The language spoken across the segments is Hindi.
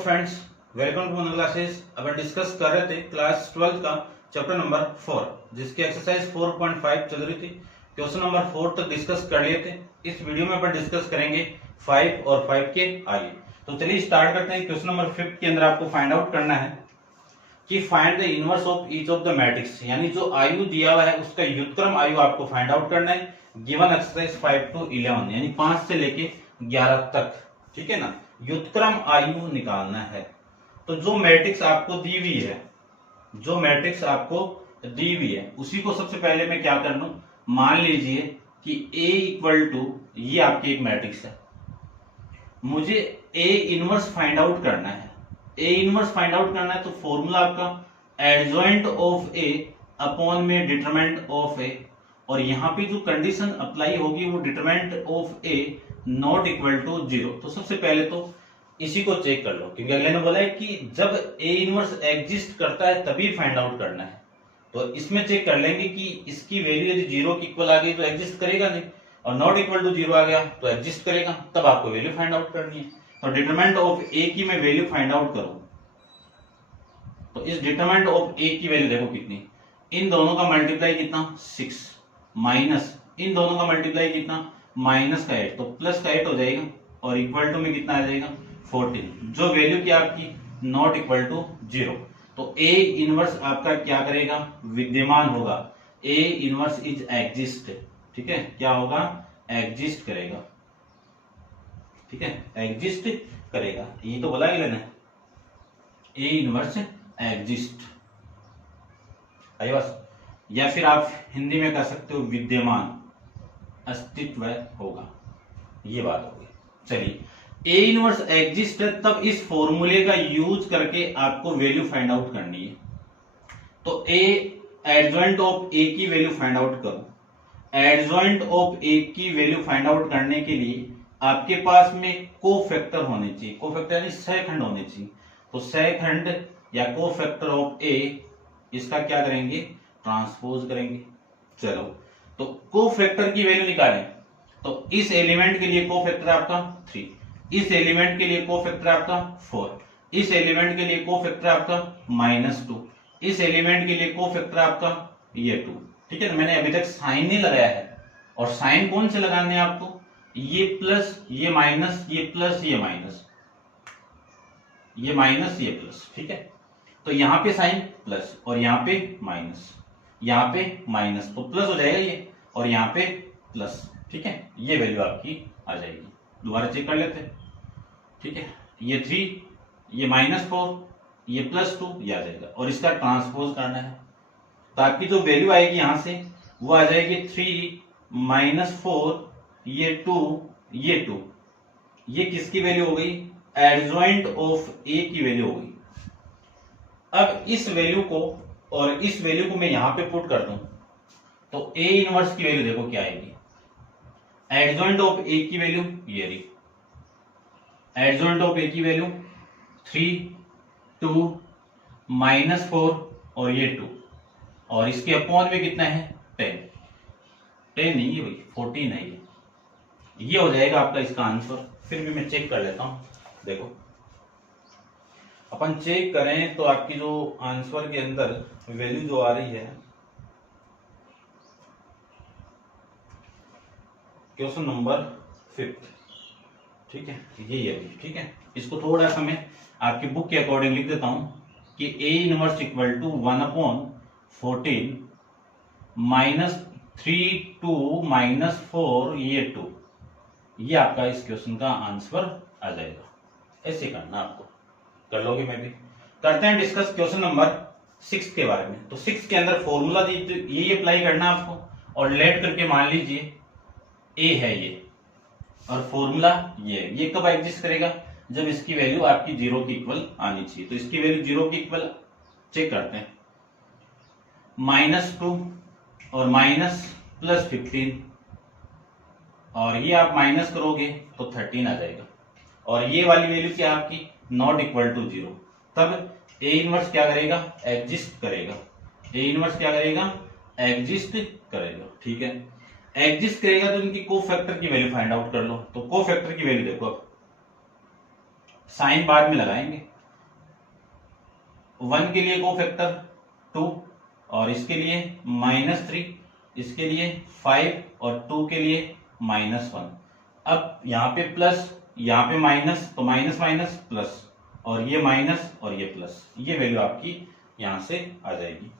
Friends, welcome to one classes. अपन डिस्कस कर रहे थे क्लास 12 का चैप्टर नंबर 4, जिसकी एक्सरसाइज 4.5 चल रही थी। क्वेश्चन नंबर 4 तक डिस्कस कर लिए थे। इस वीडियो में अपन डिस्कस करेंगे 5 और 5 के आगे। तो चलिए स्टार्ट करते हैं। क्वेश्चन नंबर 5 के अंदर आपको फाइंड आउट करना है कि find the inverse of each of the matrix, यानी जो आयु दिया हुआ है उसका व्युत्क्रम आयु आपको फाइंड आउट करना है। गिवन एक्सरसाइज 5 to 11, यानी 5 से लेके 11 तक, ठीक है ना। व्युत्क्रम आयु निकालना है। तो जो मैट्रिक्स आपको दी हुई है, उसी को सबसे पहले मैं क्या कर लूं, मान लीजिए कि A इक्वल टू, ये आपकी एक मैट्रिक्स है, मुझे A इनवर्स फाइंड आउट करना है। A इनवर्स फाइंड आउट करना है तो फॉर्मूला आपका एडजॉइंट ऑफ A अपॉन में डिटरमिनेंट ऑफ A, और यहां पे जो कंडीशन अप्लाई होगी वो determinant of A not equal to 0। तो सबसे पहले तो इसी को चेक कर लो, क्योंकि अगले ने बोला है कि जब A इनवर्स एग्जिस्ट करता है तभी फाइंड आउट करना है। तो इसमें चेक कर लेंगे कि इसकी वैल्यू यदि 0 की इक्वल आ गई तो एग्जिस्ट करेगा नहीं, और नॉट इक्वल टू 0 आ गया तो एग्जिस्ट करेगा, तब आपको वैल्यू फाइंड आउट करनी है। तो डिटरमिनेंट ऑफ A की मैं वैल्यू फाइंड आउट करूं तो इस डिटरमिनेंट ऑफ A की वैल्यू देखो कितनी, इन दोनों का मल्टीप्लाई कितना 6 माइनस इन दोनों का मल्टीप्लाई कितना माइनस का 8, तो प्लस का 8 हो जाएगा, और इक्वल टू में कितना आ जाएगा 14, जो वैल्यू की आपकी नॉट इक्वल टू 0। तो A इनवर्स आपका क्या करेगा, विद्यमान होगा। A इनवर्स इज एग्जिस्ट, ठीक है, क्या होगा, एग्जिस्ट करेगा, ठीक है, एग्जिस्ट करेगा। ये तो बोला ही लेना, A इनवर्स एग्जिस्ट, आई बस। या फिर आप हिंदी में कह सकते हो विद्यमान, अस्तित्व होगा, ये बात होगी। चलिए, A इनवर्स एग्जिस्ट है, तब इस फॉर्मूले का यूज करके आपको वैल्यू फाइंड आउट करनी है। तो A एडजॉइंट ऑफ A की वैल्यू फाइंड आउट करो। एडजॉइंट ऑफ A की वैल्यू फाइंड आउट करने के लिए आपके पास में कोफैक्टर होने चाहिए, कोफैक्टर यानी सहखंड होने चाहिए। तो सहखंड या कोफैक्टर ऑफ A, इसका क्या करेंगे, ट्रांसपोज करेंगे। चलो, तो कोफैक्टर की वैल्यू निकालें। तो इस एलिमेंट के लिए कोफैक्टर आपका 3, इस एलिमेंट के लिए कोफैक्टर आपका 4, इस एलिमेंट के लिए कोफैक्टर आपका -2, इस एलिमेंट के लिए कोफैक्टर आपका ये 2, ठीक है ना। मैंने अभी तक साइन नहीं लगाया है, और साइन कौन से लगाने हैं आपको, ये प्लस, ये माइनस, ये प्लस, ये माइनस, ये माइनस, ये प्लस, ठीक है। तो यहां पे साइन प्लस और यहां पे माइनस, यहां पे माइनस, तो प्लस हो जाएगा ये, और यहां पे प्लस, ठीक है। ये वैल्यू आपकी आ जाएगी। दोबारा चेक कर लेते हैं, ठीक है। ये 3, ये -4, ये +2, ये आ जाएगा, और इसका ट्रांसपोज करना है। तो आपकी जो वैल्यू आएगी यहां से वो आ जाएगी 3 -4, ये 2, ये 2। ये किसकी वैल्यू हो गई, एडजॉइंट ऑफ A की वैल्यू हो गई। अब इस वैल्यू को और इस वैल्यू को मैं यहां पे पुट कर दूं तो A इनवर्स की वैल्यू देखो क्या आएगी। एडजॉइंट ऑफ A की वैल्यू ये रही, एडजॉइंट ऑफ A की वैल्यू 3, 2, -4 और ये 2, और इसके अपॉन में कितना है 10 नहीं है भाई, 14 है ये हो जाएगा आपका इसका आंसर। फिर भी मैं चेक कर लेता हूं, देखो अपन चेक करें तो आपकी जो आंसर के अंदर वैल्यू जो आ रही है, क्वेश्चन नंबर 5, ठीक है, यही है, ठीक है। इसको थोड़ा सा मैं आपकी बुक के अकॉर्डिंग लिख देता हूं कि A इनवर्स इक्वल टू 1/14 -3 2 -4 ये 2, ये आपका इस क्वेश्चन का आंसर आ जाएगा। ऐसे करना आपको, कर लोगे, मैं भी करते हैं डिस्कस क्वेश्चन नंबर 6 के बारे में। तो 6 के अंदर फॉर्मूला दी, तो यही अप्लाई करना आपको, और लेट करके मान लीजिए A है ये, और फॉर्मूला ये कब एग्जिस्ट करेगा, जब इसकी वैल्यू आपकी 0 की इक्वल आनी चाहिए। तो इसकी वैल्यू 0 की इक्वल चेक करते हैं, -2 और -+15, और ये आप माइनस करोगे तो 13 आ जाएगा, और ये वाली वैल्यू क्या आपकी नॉट इक्वल टू 0। तब A इनवर्स क्या करेगा, एग्जिस्ट करेगा। A इनवर्स क्या करेगा, एग्जिस्ट करेगा, ठीक है। एग्जिस्ट करेगा तो इनकी कोफैक्टर की वैल्यू फाइंड आउट कर लो। तो कोफैक्टर की वैल्यू देखो, अब साइन बाद में लगाएंगे, 1 के लिए को फैक्टर 2 और इसके लिए -3, इसके लिए 5 और 2 के लिए -1। अब यहाँ पे प्लस, यहाँ पे माइनस, तो माइनस माइनस प्लस, और ये माइनस और ये प्लस, ये वैल्यू आपकी यहां से आ जाएगी।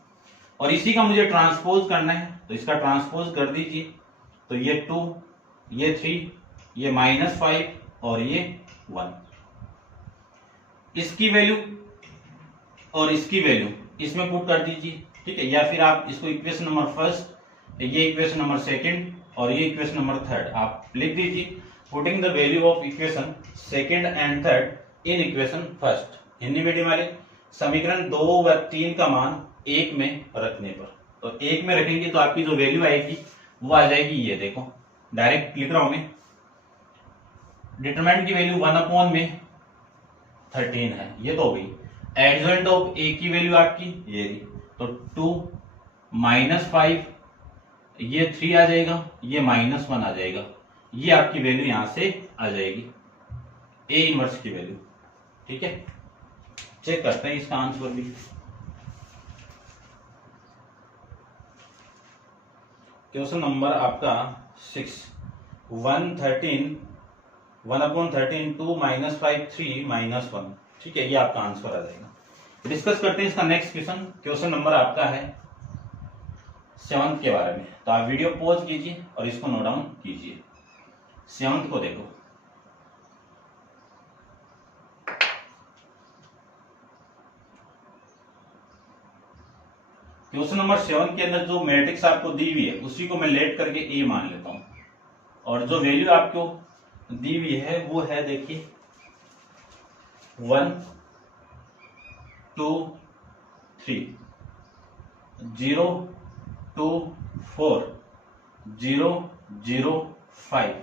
और इसी का मुझे ट्रांसपोज करना है, तो इसका ट्रांसपोज कर दीजिए। तो ये 2, ये 3, ये -5 और ये 1, इसकी वैल्यू और इसकी वैल्यू इसमें पुट कर दीजिए, ठीक है। या फिर आप इसको इक्वेशन नंबर फर्स्ट, ये इक्वेशन नंबर सेकंड और ये इक्वेशन नंबर थर्ड आप लिख दीजिए। Putting the value of equation second and third in equation first. Hindi medium वाले समीकरण 2 व 3 का मान 1 में रखने पर, तो 1 में रखेंगे तो आपकी जो वैल्यू आएगी वो आ जाएगी, ये देखो डायरेक्ट लिख रहा हूं मैं। डिटरमिनेंट की वैल्यू 1/13 है, ये तो हो गई। एडजॉइंट ऑफ ए की वैल्यू आपकी ये थी, तो 2 -5, ये 3 आ जाएगा, ये -1 आ जाएगा, ये आपकी वैल्यू यहां से आ जाएगी, ए इनवर्स की वैल्यू, ठीक है। चेक करते हैं इसका आंसर भी। क्वेश्चन नंबर आपका 6, 1/13 2 -5 3 -1, ठीक है, ये आपका आंसर आ जाएगा। डिस्कस करते हैं इसका नेक्स्ट क्वेश्चन। क्वेश्चन नंबर आपका है 7th के बारे में, तो आप वीडियो पॉज कीजिए और इसको नोट डाउन कीजिए। 7th को देखो, क्वेश्चन नंबर 7 के अंदर जो मैट्रिक्स आपको दी हुई है उसी को मैं लेट करके ए मान लेता हूं, और जो वैल्यू आपको दी हुई है वो है, देखिए 1 2 3 0 2 4 0 0 5,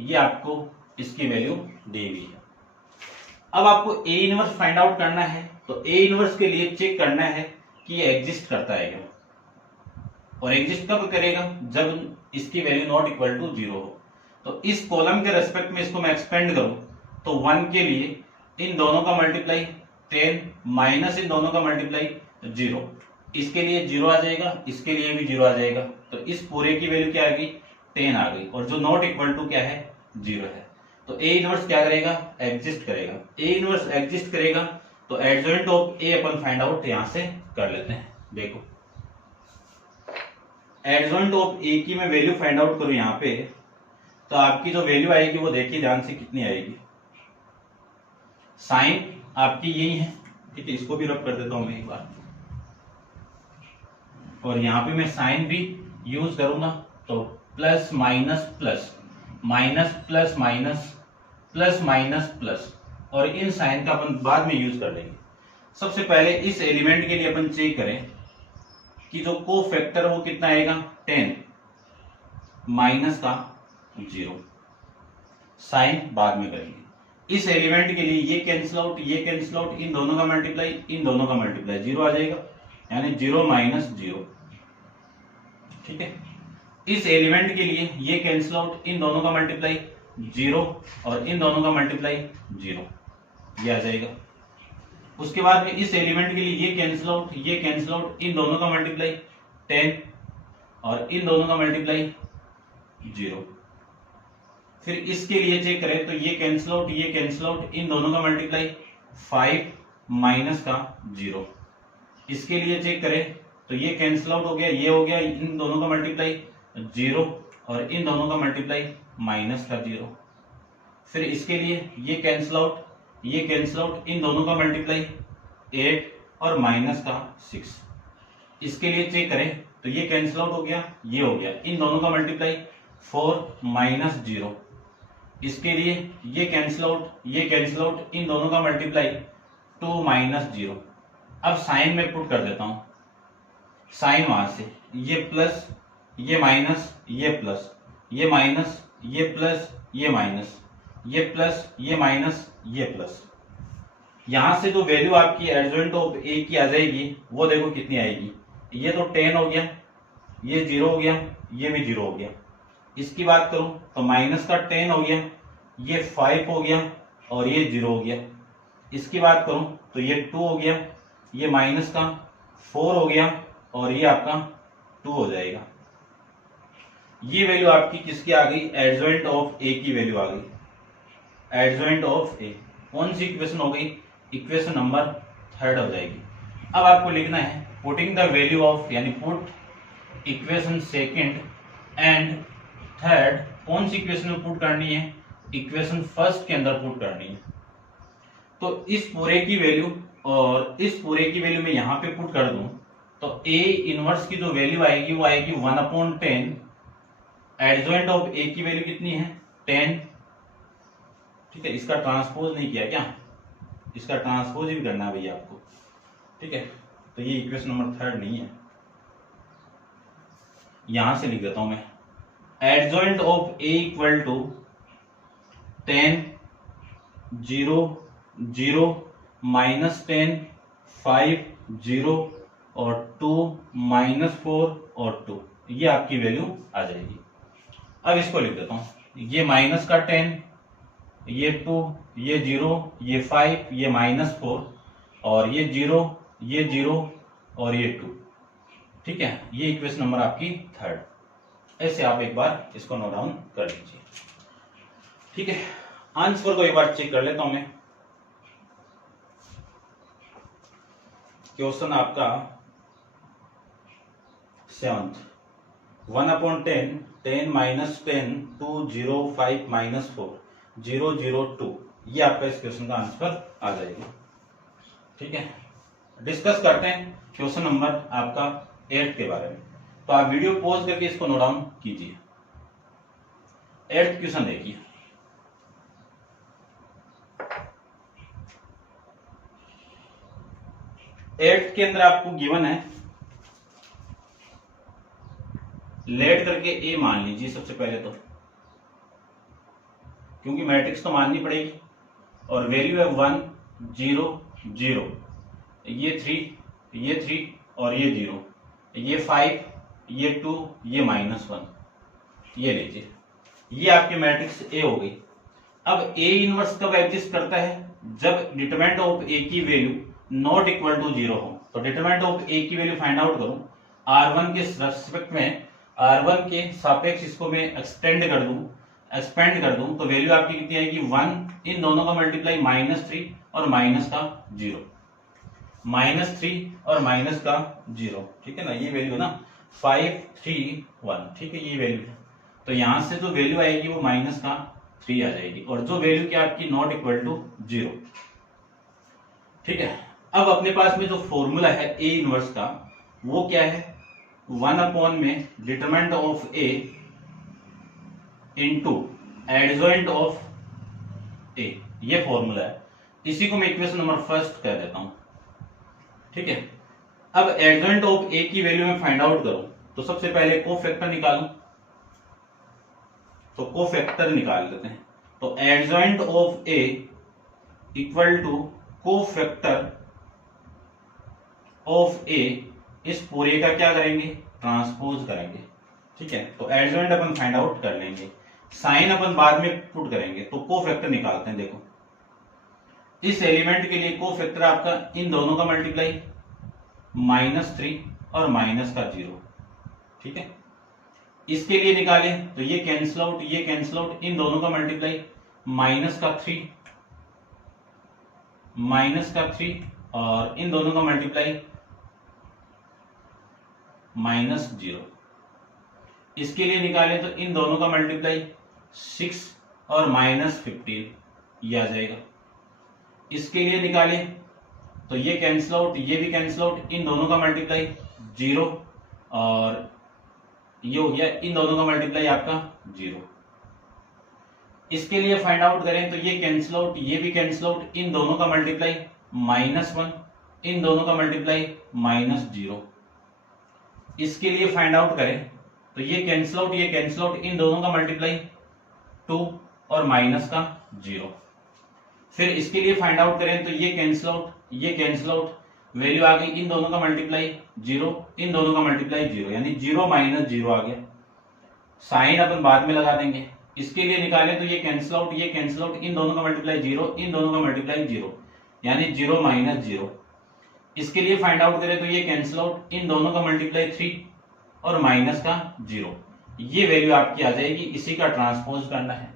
ये आपको इसकी वैल्यू दी हुई है। अब आपको ए इनवर्स फाइंड आउट करना है, तो ए इनवर्स के लिए चेक करना है कि ये एग्जिस्ट करता है क्या, और एग्जिस्ट कब करेगा, जब इसकी वैल्यू नॉट इक्वल टू 0 हो। तो इस कॉलम के रेस्पेक्ट में इसको मैं एक्सपेंड करूं, तो 1 के लिए इन दोनों का मल्टीप्लाई 10 माइनस इन दोनों का मल्टीप्लाई 0, इसके लिए 0 आ जाएगा, इसके लिए भी 0 आ जाएगा, तो इस पूरे की वैल्यू क्या आ गई, 10 आ गई, और जो नॉट इक्वल टू क्या है, 0 है। तो ए इनवर्स क्या करेगा, एग्जिस्ट करेगा। ए इनवर्स एग्जिस्ट करेगा तो adjoint of A upon find out यहां से कर लेते हैं। देखो एडजॉइंट ऑफ ए की मैं वैल्यू फाइंड आउट करूं यहां पे, तो आपकी जो वैल्यू आएगी वो देखिए ध्यान से कितनी आएगी। साइन आपकी यही है, ठीक है, इसको भी रब कर देता हूं मैं एक बार, और यहां पे मैं साइन भी यूज करूंगा, तो plus minus plus minus plus minus plus minus plus, और इन साइन का अपन बाद में यूज कर लेंगे। सबसे पहले इस एलिमेंट के लिए अपन चेक करें कि जो को फैक्टर वो कितना आएगा, 10 माइनस का 0, साइन बाद में करेंगे। इस एलिमेंट के लिए ये कैंसिल आउट, ये कैंसिल आउट, इन दोनों का मल्टीप्लाई, इन दोनों का मल्टीप्लाई, 0 आ जाएगा, यानी 0 माइनस 0, ठीक है। इस एलिमेंट के लिए ये कैंसिल आउट, इन दोनों का मल्टीप्लाई 0 और इन दोनों का मल्टीप्लाई 0, ये आ जाएगा। उसके बाद में इस एलिमेंट के लिए ये कैंसिल आउट, ये कैंसिल आउट, इन दोनों का मल्टीप्लाई 10 और इन दोनों का मल्टीप्लाई 0। फिर इसके लिए चेक करें तो ये कैंसिल आउट, ये कैंसिल आउट, इन दोनों का मल्टीप्लाई 5 माइनस का 0। इसके लिए चेक करें तो ये कैंसिल आउट हो गया, ये हो गया, इन दोनों का मल्टीप्लाई 0 और इन दोनों का मल्टीप्लाई माइनस का 0। फिर इसके लिए ये कैंसिल आउट, ये कैंसिल आउट, इन दोनों का मल्टीप्लाई 8 और माइनस का 6। इसके लिए चेक करें तो ये कैंसिल आउट हो गया, ये हो गया, इन दोनों का मल्टीप्लाई 4 माइनस 0। इसके लिए ये कैंसिल आउट, ये कैंसिल आउट, इन दोनों का मल्टीप्लाई 2 माइनस 0। अब साइन में पुट कर देता हूं, साइन वहां से ये प्लस, ये माइनस, ये प्लस, ये माइनस, ये प्लस, ये माइनस, ये प्लस, ये माइनस, ये प्लस। यहां से जो वैल्यू आपकी एडजॉइंट ऑफ ए की आ जाएगी वो देखो कितनी आएगी, ये तो 10 हो गया, ये 0 हो गया, ये भी 0 हो गया। इसकी बात करूं तो माइनस का 10 हो गया, ये 5 हो गया और ये 0 हो गया। इसकी बात करूं तो ये 2 हो गया, ये माइनस का 4 हो गया और ये आपका 2 हो जाएगा। ये वैल्यू आपकी किसकी आ गई, एडजॉइंट ऑफ ए की वैल्यू आ गई, एडजॉइंट ऑफ ए। कौन सी इक्वेशन हो गई, इक्वेशन नंबर 3 हो जाएगी। अब आपको लिखना है पुटिंग द वैल्यू ऑफ, यानी put equation second and third, कौन सी इक्वेशन में पुट करनी है, इक्वेशन फर्स्ट के अंदर पुट करनी है। तो इस पूरे की वैल्यू और इस पूरे की वैल्यू में यहां पे पुट कर दूं तो ए इनवर्स की जो वैल्यू आएगी वो आएगी 1/10। एडजॉइंट ऑफ ए की वैल्यू कितनी है, 10। ठीक है, इसका ट्रांसपोज नहीं किया क्या, इसका ट्रांसपोज भी करना है भैया आपको। ठीक है, तो ये इक्वेशन नंबर 3 नहीं है, यहां से लिख देता हूं मैं। Adjoint of A equal to 10, 0, 0, -10, 5, 0 और 2, -4 और 2, ये आपकी वैल्यू आ जाएगी। अब इसको लिख देता हूं, ये माइनस का 10, ये 2, ये 0, ये 5, ये -4 और ये 0, ये 0 और ये 2। ठीक है, ये इक्वेशन नंबर आपकी 3। ऐसे आप एक बार इसको नोट डाउन कर लीजिए। ठीक है, आंसर को एक बार चेक कर लेता हूं मैं। क्वेश्चन आपका 7th, 1/10, 10 -10, 2, 0, 5, -4, 0, 0, 2, ये आपका इस क्वेश्चन का आंसर आ जाएगा। ठीक है, डिस्कस करते हैं क्वेश्चन नंबर आपका 8 के बारे में। तो आप वीडियो पॉज करके इसको नोट डाउन कीजिए। 8th क्वेश्चन देखिए। एट्थ के अंदर आपको गिवन है, लेट करके ए मान लीजिए सबसे पहले तो, क्योंकि मैट्रिक्स तो माननी पड़ेगी और वैल्यू है 1, 0, 0, ये 3, ये 3 और ये 0, ये 5, ये 2, ये -1, ये लीजिए, ये आपकी मैट्रिक्स ए हो गई। अब ए इनवर्स कब एग्जिस्ट करता है, जब डिटरमिनेंट ऑफ ए की वैल्यू नॉट इक्वल टू 0 हो। तो डिटरमिनेंट ऑफ ए की वैल्यू फाइंड आउट करूं, R1 के रेस्पेक्ट में, R1 के सापेक्ष इसको मैं एक्सपेंड कर दूं तो वैल्यू आपकी कितनी आएगी, 1, इन दोनों का मल्टीप्लाई -3 और माइनस का 0, -3 और माइनस का 0। ठीक है ना, ये वैल्यू है ना 5, 3, 1। ठीक है, ये वैल्यू है। तो यहां से जो वैल्यू आएगी वो -3 आ जाएगी और जो वैल्यू क्या आपकी नॉट इक्वल टू 0। ठीक है, अब अपने पास में जो फॉर्मूला है ए इनवर्स का वो क्या है, 1/में determinant of A into adjoint of A, ये फॉर्मूला है। इसी को मैं इक्वेशन नंबर 1 कह देता हूं। ठीक है, अब एडजॉइंट ऑफ ए की वैल्यू में फाइंड आउट करूं तो सबसे पहले कोफैक्टर निकालूं, तो कोफैक्टर निकाल लेते हैं। तो adjoint of A equal to cofactor of A, इस पूरे का क्या करेंगे, ट्रांसपोज करेंगे। ठीक है, तो एडजॉइंट अपन फाइंड आउट कर लेंगे, साइन अपन बाद में पुट करेंगे। तो कोफैक्टर निकालते हैं। देखो, इस एलिमेंट के लिए कोफैक्टर आपका इन दोनों का मल्टीप्लाई -3 और माइनस का 0। ठीक है, इसके लिए निकाले तो ये कैंसिल आउट, ये कैंसिल आउट, इन दोनों का मल्टीप्लाई -3 और इन दोनों का मल्टीप्लाई -0। इसके लिए निकाले तो इन दोनों का मल्टीप्लाई 6 और -15, ये आ जाएगा। इसके लिए निकाले तो ये कैंसिल आउट, ये भी कैंसिल आउट, इन दोनों का मल्टीप्लाई 0 और ये हो गया, इन दोनों का मल्टीप्लाई आपका 0। इसके लिए फाइंड आउट करें तो ये कैंसिल आउट, ये भी कैंसिल आउट, इन दोनों का मल्टीप्लाई -1, इन दोनों का मल्टीप्लाई -0। इसके लिए फाइंड आउट करें तो ये कैंसिल आउट, ये कैंसिल आउट, इन दोनों का मल्टीप्लाई 2 और माइनस का 0। फिर इसके लिए फाइंड आउट करें तो ये कैंसिल आउट, ये कैंसिल आउट, वैल्यू आ गई, इन दोनों का मल्टीप्लाई 0, इन दोनों का मल्टीप्लाई 0, यानी 0 - 0 आ गया। साइन अपन बाद में लगा देंगे। इसके लिए निकाले तो ये कैंसिल आउट, ये कैंसिल आउट, इन दोनों का मल्टीप्लाई 0, इन दोनों का मल्टीप्लाई 0, यानी 0 - 0। इसके लिए फाइंड आउट करें तो ये कैंसिल आउट, इन दोनों का मल्टीप्लाई 3 और माइनस का 0, ये वैल्यू आपकी आ जाएगी। इसी का ट्रांसपोज करना है।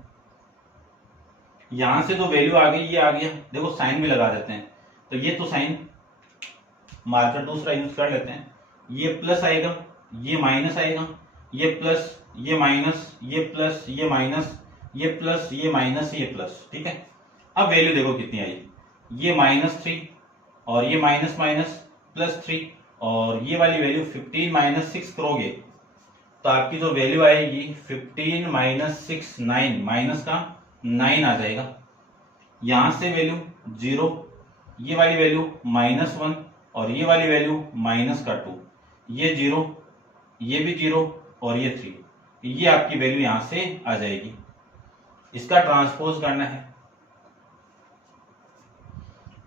यहां से तो वैल्यू आ गई, ये आ गया, देखो साइन भी लगा देते हैं, तो ये तो साइन मार्कर दूसरा यूज कर लेते हैं। ये प्लस आएगा, ये माइनस आएगा, ये प्लस, ये माइनस, ये प्लस, ये माइनस, ये प्लस, ये माइनस, ये प्लस। ठीक है, अब वैल्यू देखो कितनी आई, ये -3 और ये माइनस माइनस +3, और ये वाली वैल्यू 15 - 6 करोगे तो आपकी जो वैल्यू आएगी 15 - 6 9, माइनस का 9 आ जाएगा। यहां से वैल्यू 0, ये वाली वैल्यू -1 और ये वाली वैल्यू -2, ये 0, ये भी 0 और ये 3, ये आपकी वैल्यू यहां से आ जाएगी। इसका ट्रांसपोज करना है।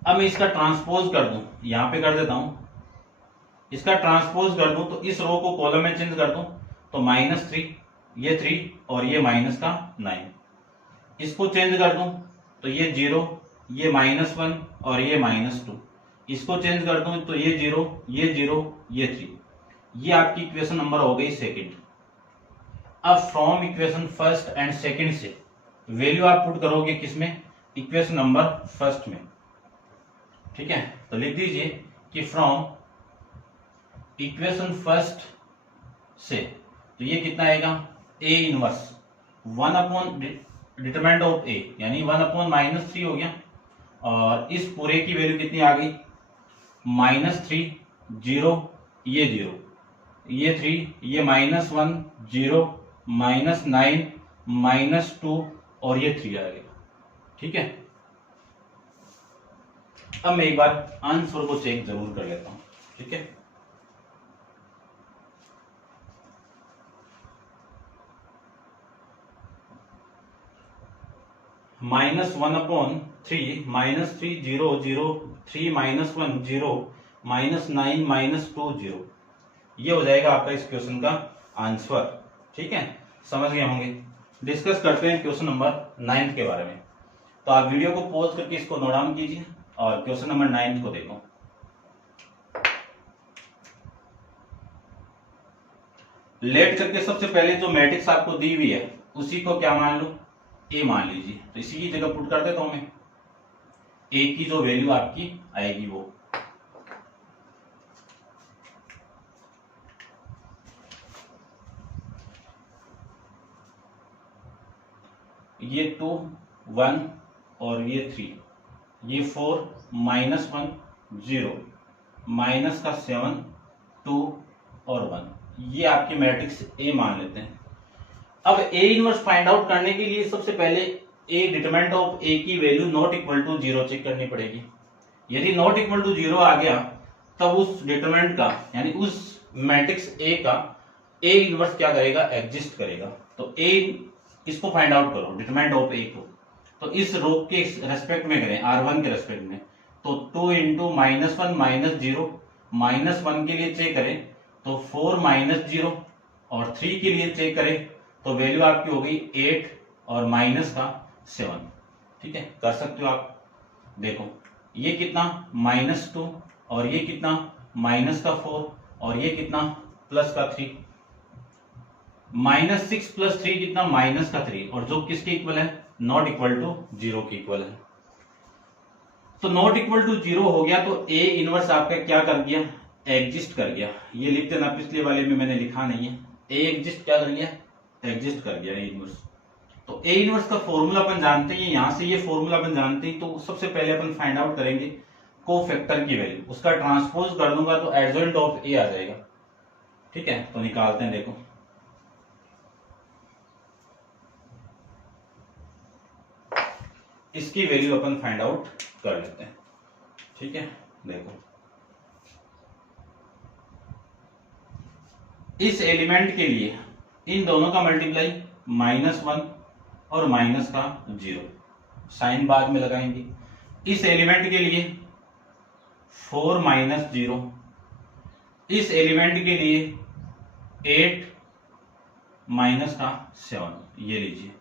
अब मैं इसका ट्रांसपोज कर दूं, यहां पे कर देता हूं, इसका ट्रांसपोज कर दूं तो इस रो को कॉलम में चेंज कर दूं तो -3, ये 3 और ये माइनस का 9, इसको चेंज कर दूं तो ये 0, ये -1 और ये -2, इसको चेंज कर दूं तो ये 0, ये 0, ये 3, ये आपकी इक्वेशन नंबर हो गई सेकंड। अब from equation first and second से वैल्यू आप पुट करोगे किसमें, इक्वेशन नंबर फर्स्ट में। ठीक है, तो लिख दीजिए कि फ्रॉम इक्वेशन फर्स्ट से, तो ये कितना आएगा, A inverse 1 upon determinant of A, यानी 1 अपॉन -3 हो गया, और इस पूरे की वैल्यू कितनी आ गई, -3 0, ये 0, ये 3, ये -1 0, -9 -2 और ये 3 आ गया। ठीक है, अब मैं एक बार आंसर को चेक जरूर कर लेता हूं। ठीक है, -1 अपॉन 3, -3 0 0 3 -1 0 -9 -2 0, ये हो जाएगा आपका इस क्वेश्चन का आंसर। ठीक है, समझ गए होंगे। डिस्कस करते हैं क्वेश्चन नंबर 9 के बारे में। तो आप वीडियो को पॉज करके इसको नोट डाउन कीजिए और क्वेश्चन नंबर 9 को देखो। लेट करके सबसे पहले जो मैट्रिक्स आपको दी हुई है उसी को क्या मान लो, ए मान लीजिए, तो इसी की जगह पुट कर देता हूं मैं, ए की जो वैल्यू आपकी आएगी वो, ये 2 1 और ये 3, ये 4 -1 0 माइनस का 7 2 और 1, ये आपकी मैट्रिक्स ए मान लेते हैं। अब ए इनवर्स फाइंड आउट करने के लिए सबसे पहले ए डिटरमिनेंट ऑफ ए की value not equal to 0 check करनी पड़ेगी। यदि नॉट इक्वल टू 0 आ गया तब उस डिटरमिनेंट का, यानी उस मैट्रिक्स ए का ए इनवर्स क्या करेगा, एग्जिस्ट करेगा। तो ए, इसको फाइंड आउट करो डिटरमिनेंट ऑफ ए को, तो इस रो के रेस्पेक्ट में करें, R1 के रेस्पेक्ट में, तो 2 इंटू -1 -0, -1 के लिए चेक करें तो 4 -0 और 3 के लिए चेक करें तो वैल्यू आपकी हो गई 8 और माइनस का 7। ठीक है, कर सकते हो आप। देखो ये कितना -2 और ये कितना माइनस का 4 और ये कितना प्लस का 3, -6 + 3 कितना माइनस का 3, और जो किसके इक्वल है, नॉट इक्वल टू 0 के इक्वल है। तो नॉट इक्वल टू 0 हो गया तो ए इनवर्स आपका क्या कर गया, एग्जिस्ट कर गया। ये लिख देना, पिछले वाले में मैंने लिखा नहीं है, ए एग्जिस्ट क्या कर गया, एग्जिस्ट कर गया ए इनवर्स। तो ए इनवर्स का फॉर्मूला अपन जानते हैं, यहां से ये फॉर्मूला अपन जानते हैं, तो सबसे पहले अपन फाइंड आउट करेंगे कोफैक्टर की वैल्यू, उसका ट्रांसपोज कर दूंगा तो एडजॉइंट ऑफ ए आ जाएगा। ठीक है, तो निकालते हैं, देखो इसकी वैल्यू अपन फाइंड आउट कर लेते हैं। ठीक है, देखो इस एलिमेंट के लिए इन दोनों का मल्टीप्लाई -1 और माइनस का 0, साइन बाद में लगाएंगे। इस एलिमेंट के लिए 4 - 0, इस एलिमेंट के लिए 8 माइनस का 7, ये लीजिए।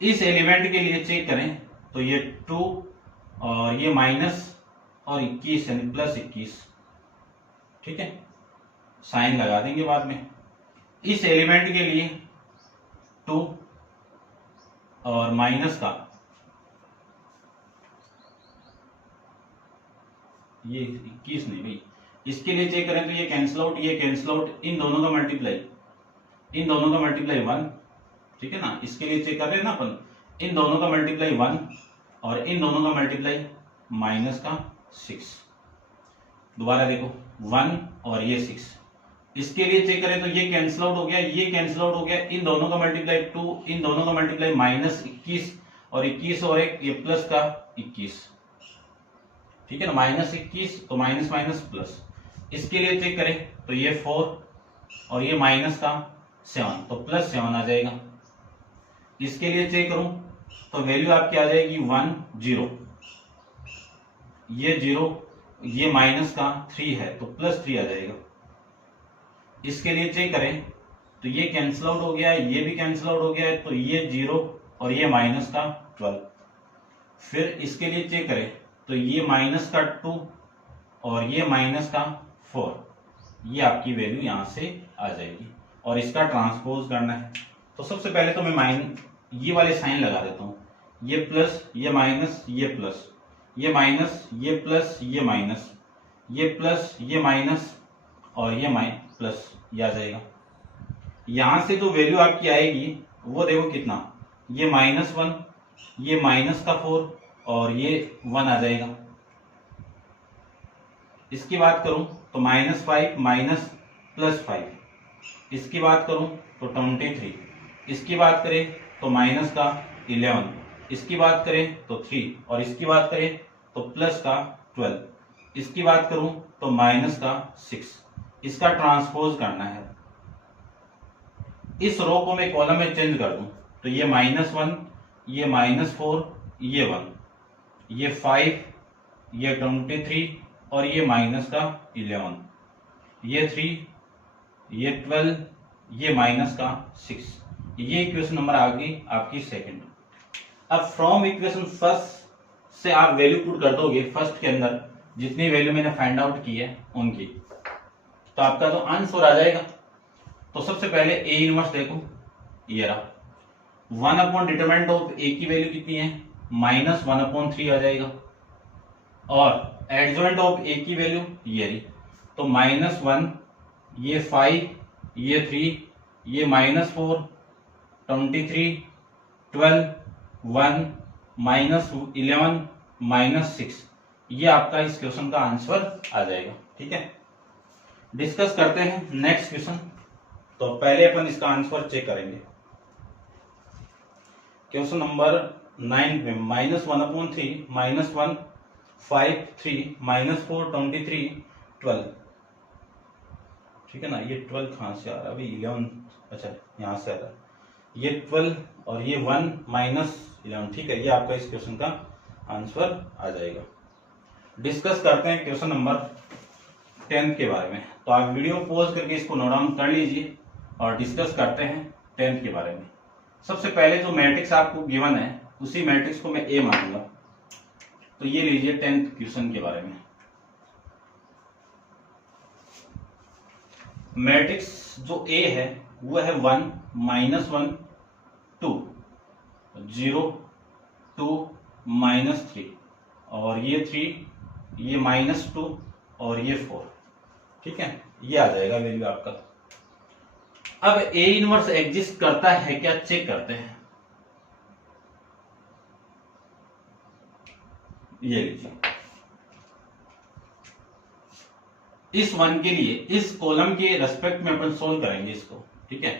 इस एलिमेंट के लिए चेक करें तो ये 2 और ये और 21 यानी +21। ठीक है, साइन लगा देंगे बाद में। इस एलिमेंट के लिए 2 और माइनस का ये 21 नहीं भाई, इसके लिए चेक करें तो ये कैंसिल आउट, ये कैंसिल आउट, इन दोनों का मल्टीप्लाई 1। ठीक है ना, इसके लिए चेक कर रहे हैं ना अपन, इन दोनों का मल्टीप्लाई 1 और इन दोनों का मल्टीप्लाई -6। दोबारा देखो 1 और ये 6, इसके लिए चेक करें तो ये कैंसिल आउट हो गया, ये कैंसिल आउट हो गया, इन दोनों का मल्टीप्लाई 2, इन दोनों का मल्टीप्लाई -21 और 21 और एक ये प्लस का 21। ठीक है ना, -21 तो माइनस माइनस प्लस। इसके लिए चेक करें तो ये 4 और ये माइनस का 7 तो +7 आ जाएगा। इसके लिए चेक करूं तो वैल्यू आपकी आ जाएगी 1 0, ये 0, ये माइनस का 3 है तो +3 आ जाएगा। इसके लिए चेक करें तो ये कैंसिल आउट हो गया है, ये भी कैंसिल आउट हो गया है, तो ये 0 और ये माइनस का 12। फिर इसके लिए चेक करें तो ये माइनस का 2 और ये माइनस का 4, ये आपकी वैल्यू यहां से आ जाएगी और इसका ट्रांसपोज करना है। तो सबसे पहले तो मैं ये वाले साइन लगा देता हूं, ये प्लस, ये माइनस, ये प्लस, ये माइनस, ये प्लस, ये माइनस, ये प्लस, ये माइनस और ये प्लस, ये आ जाएगा। यहां से जो वैल्यू आपकी आएगी वो देखो कितना, ये -1, ये -4 और ये 1 आ जाएगा। इसकी बात करूं तो -5 माइनस +5, इसकी बात करूं तो 23, इसकी बात करें तो माइनस का 11, इसकी बात करें तो 3 और इसकी बात करें तो प्लस का 12, इसकी बात करूं तो माइनस का 6। इसका ट्रांसपोज करना है। इस रो को मैं कॉलम में चेंज कर दूं तो ये -1, ये -4, ये 1, ये 5, ये 23 और ये माइनस का 11, ये 3, ये 12, ये माइनस का 6। ये इक्वेशन नंबर आ गई आपकी सेकंड। अब फ्रॉम इक्वेशन फर्स्ट से आप वैल्यू पुट कर दोगे फर्स्ट के अंदर, जितनी वैल्यू मैंने फाइंड आउट की है उनकी, तो आपका तो आंसर आ जाएगा। तो सबसे पहले ए इनवर्स देखो, ये रहा 1 डिटरमिनेंट ऑफ ए की वैल्यू कितनी है, -1/3 आ जाएगा और एडजॉइंट ऑफ ए की वैल्यू ये रही, तो -1, ये 5, ये 3, ये -4, 23, 12, 1, -11, -6, ये आपका इस क्वेश्चन का आंसर आ जाएगा। ठीक है, डिस्कस करते हैं नेक्स्ट क्वेश्चन। तो पहले अपन इसका आंसर चेक करेंगे। क्वेश्चन नंबर 9 में -1/3, -1, 5, 3, -4, 23, 12। ठीक है ना, ये 12 कहां से आ रहा है अभी, 11, अच्छा यहां से आ रहा है, ये 12 और ये 1 -11। ठीक है, ये आपका इस क्वेश्चन का आंसर आ जाएगा। डिस्कस करते हैं क्वेश्चन नंबर 10 के बारे में। तो आप वीडियो पॉज करके इसको नोट डाउन कर लीजिए और डिस्कस करते हैं 10 के बारे में। सबसे पहले जो मैट्रिक्स आपको गिवन है उसी मैट्रिक्स को मैं ए मानूंगा। तो ये लीजिए 10th क्वेश्चन के बारे में। मैट्रिक्स जो ए है वो है 1 -1 2 0 2 -3 और ये 3, ये -2 और ये 4। ठीक है, ये आ जाएगा वैल्यू आपका। अब ए इनवर्स एग्जिस्ट करता है क्या, चेक करते हैं। ये लीजिए, इस 1 के लिए इस कॉलम के रेस्पेक्ट में अपन सोल्व करेंगे इसको। ठीक है,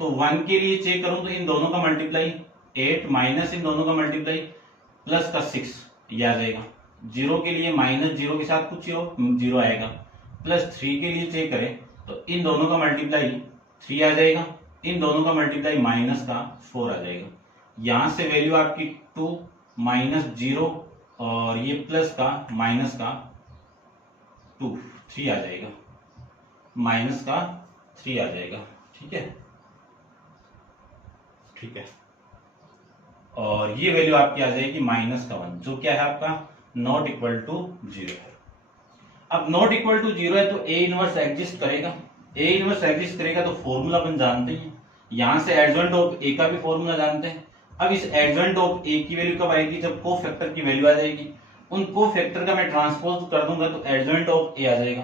तो 1 के लिए चेक करूं तो इन दोनों का मल्टीप्लाई 8 माइनस इन दोनों का मल्टीप्लाई प्लस का 6, ये आ जाएगा। 0 के लिए -0 के साथ कुछ हो 0 आएगा। +3 के लिए चेक करें तो इन दोनों का मल्टीप्लाई 3 आ जाएगा, इन दोनों का मल्टीप्लाई -4 आ जाएगा। यहां से वैल्यू आपकी 2 -0 और ये प्लस का -2 3 आ जाएगा, -3 आ जाएगा। ठीक है, ठीक है, और ये वैल्यू आपकी आ जाएगी -1, जो क्या है आपका नॉट इक्वल टू 0 है। अब नॉट इक्वल टू 0 है तो ए इनवर्स एग्जिस्ट करेगा। ए इनवर्स एग्जिस्ट करेगा तो फॉर्मूला अपन जानते हैं, यहां से एडजॉइंट ऑफ ए का भी फॉर्मूला जानते हैं। अब इस एडजॉइंट ऑफ ए की वैल्यू कब आएगी, जब को फैक्टर की वैल्यू आ जाएगी। उन को फैक्टर का मैं ट्रांसपोज कर दूंगा तो एडजॉइंट ऑफ ए आ जाएगा।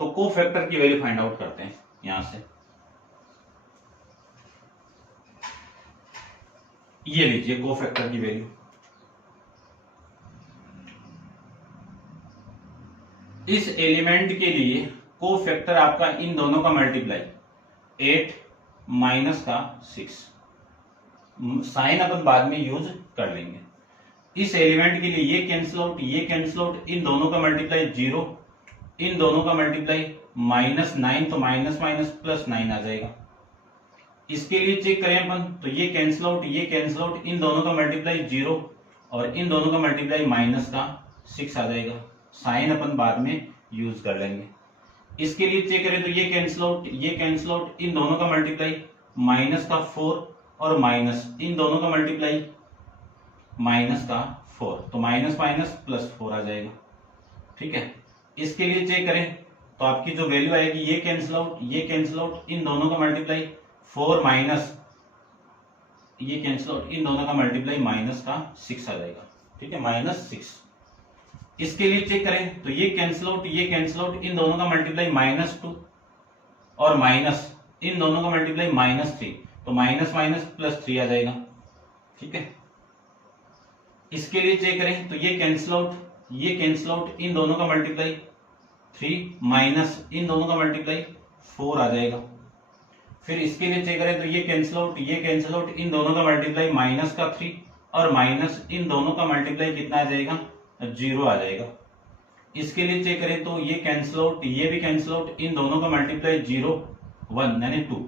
तो को फैक्टर की वैल्यू फाइंड आउट करते हैं यहां से। ये लीजिए को फैक्टर की वैल्यू। इस एलिमेंट के लिए को फैक्टर आपका इन दोनों का मल्टीप्लाई 8 माइनस का 6, साइन अपन बाद में यूज कर लेंगे। इस एलिमेंट के लिए ये कैंसिल आउट, ये कैंसिल आउट, इन दोनों का मल्टीप्लाई 0, इन दोनों का मल्टीप्लाई -9, तो माइनस माइनस प्लस 9 आ जाएगा। इसके लिए चेक करें अपन तो ये कैंसिल आउट, ये कैंसिल आउट, इन दोनों का मल्टीप्लाई 0 और इन दोनों का मल्टीप्लाई माइनस का 6 आ जाएगा। साइन अपन बाद में यूज कर लेंगे। इसके लिए चेक करें तो ये कैंसिल आउट, ये कैंसिल आउट, इन दोनों का मल्टीप्लाई माइनस का 4 और माइनस, इन दोनों का मल्टीप्लाई माइनस का 4, तो माइनस माइनस प्लस 4 आ जाएगा। ठीक है, इसके लिए चेक करें तो आपकी जो वैल्यू आएगी ये कैंसिल आउट, ये कैंसिल आउट, इन दोनों का मल्टीप्लाई 4 माइनस, ये कैंसिल आउट, इन दोनों का मल्टीप्लाई माइनस का 6 आ जाएगा। ठीक है, -6। इसके लिए चेक करें तो ये कैंसिल आउट, ये कैंसिल आउट, इन दोनों का मल्टीप्लाई -2 और माइनस, इन दोनों का मल्टीप्लाई -3, तो माइनस माइनस प्लस 3 आ जाएगा। ठीक है, इसके लिए चेक करें तो ये कैंसिल आउट, ये कैंसिल आउट, इन दोनों का मल्टीप्लाई 3 माइनस, इन दोनों का मल्टीप्लाई 4 आ जाएगा। फिर इसके लिए चेक करें तो ये कैंसिल आउट, ये कैंसिल आउट, इन दोनों का मल्टीप्लाई माइनस का 3 और माइनस, इन दोनों का मल्टीप्लाई कितना आ जाएगा, 0 आ जाएगा। इसके लिए चेक करें तो ये कैंसिल आउट, ये भी कैंसिल आउट, इन दोनों का मल्टीप्लाई 0 1 यानी 2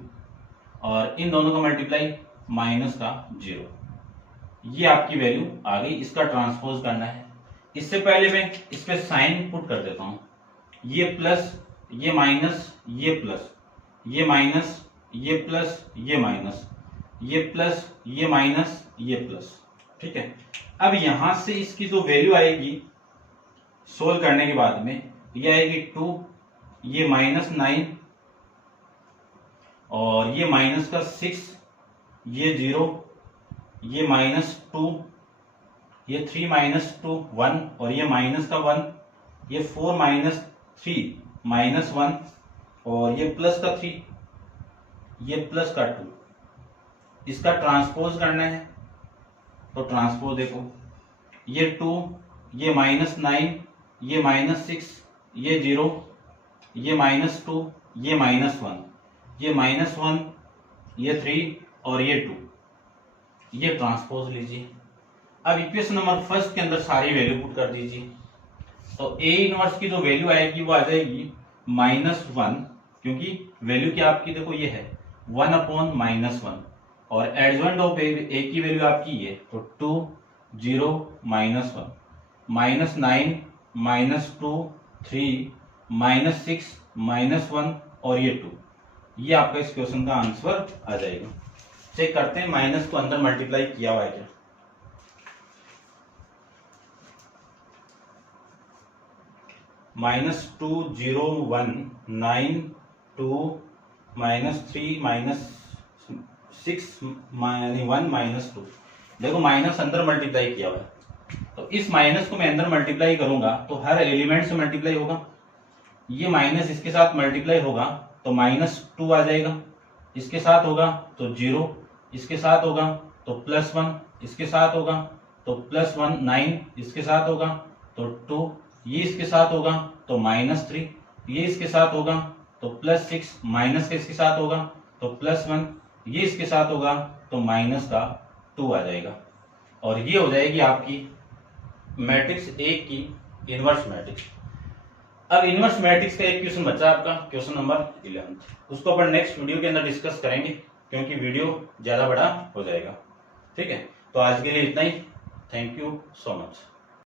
और इन दोनों का मल्टीप्लाई माइनस का 0। ये आपकी वैल्यू आ गई। इसका ट्रांसपोज करना है। इससे पहले मैं इस पे साइन पुट कर देता हूं। ये प्लस, ये माइनस, ये प्लस, ये माइनस, ये प्लस, ये माइनस, ये प्लस, ये माइनस, ये प्लस। ठीक है, अब यहां से इसकी जो वैल्यू आएगी सोल्व करने के बाद में ये आएगी 2, ये -9 और ये माइनस का 6, ये 0, ये -2, ये 3 -2 1 और ये माइनस का 1, ये 4 -3 -1 और ये प्लस का 3, ये प्लस का 2। इसका ट्रांसपोज करना है तो ट्रांसपोज देखो, ये 2, ये -9, ये -6, ये 0, ये -2, ये -1, ये -1, ये 3 और ये 2। ये ट्रांसपोज लीजिए। अब इक्वेशन नंबर फर्स्ट के अंदर सारी वैल्यू पुट कर दीजिए। तो ए इनवर्स की जो वैल्यू आएगी वो आ जाएगी -1, क्योंकि वैल्यू क्या आपकी देखो ये है 1/-1 और एडजॉइंट ऑफ ए की वैल्यू आपकी ये, तो 2 0 -1 -9 -2 3 -6 -1 और ये 2। ये आपका इस क्वेश्चन का आंसर आ जाएगा। चेक करते हैं माइनस को अंदर मल्टीप्लाई किया हुआ है क्या। -2 0 1 9 2 -3 -6 1 -2। देखो माइनस अंदर मल्टीप्लाई किया हुआ है, तो इस माइनस को मैं अंदर मल्टीप्लाई करूंगा तो हर एलिमेंट से मल्टीप्लाई होगा। ये माइनस इसके साथ मल्टीप्लाई होगा तो -2 आ जाएगा, इसके साथ होगा तो 0, इसके साथ होगा तो +1, इसके साथ होगा तो +1 9, इसके साथ होगा तो 2, ये इसके साथ होगा तो -3, ये इसके साथ होगा तो +6, माइनस का इसके साथ होगा तो +1, ये इसके साथ होगा तो -2 आ जाएगा। और ये हो जाएगी आपकी मैट्रिक्स ए की इनवर्स मैट्रिक्स। अब इनवर्स मैट्रिक्स का एक क्वेश्चन बचा आपका, क्वेश्चन नंबर 11, उसको अपन नेक्स्ट वीडियो के अंदर डिस्कस करेंगे क्योंकि वीडियो ज्यादा बड़ा हो जाएगा। ठीक है, तो आज के लिए इतना ही। Thank you so much.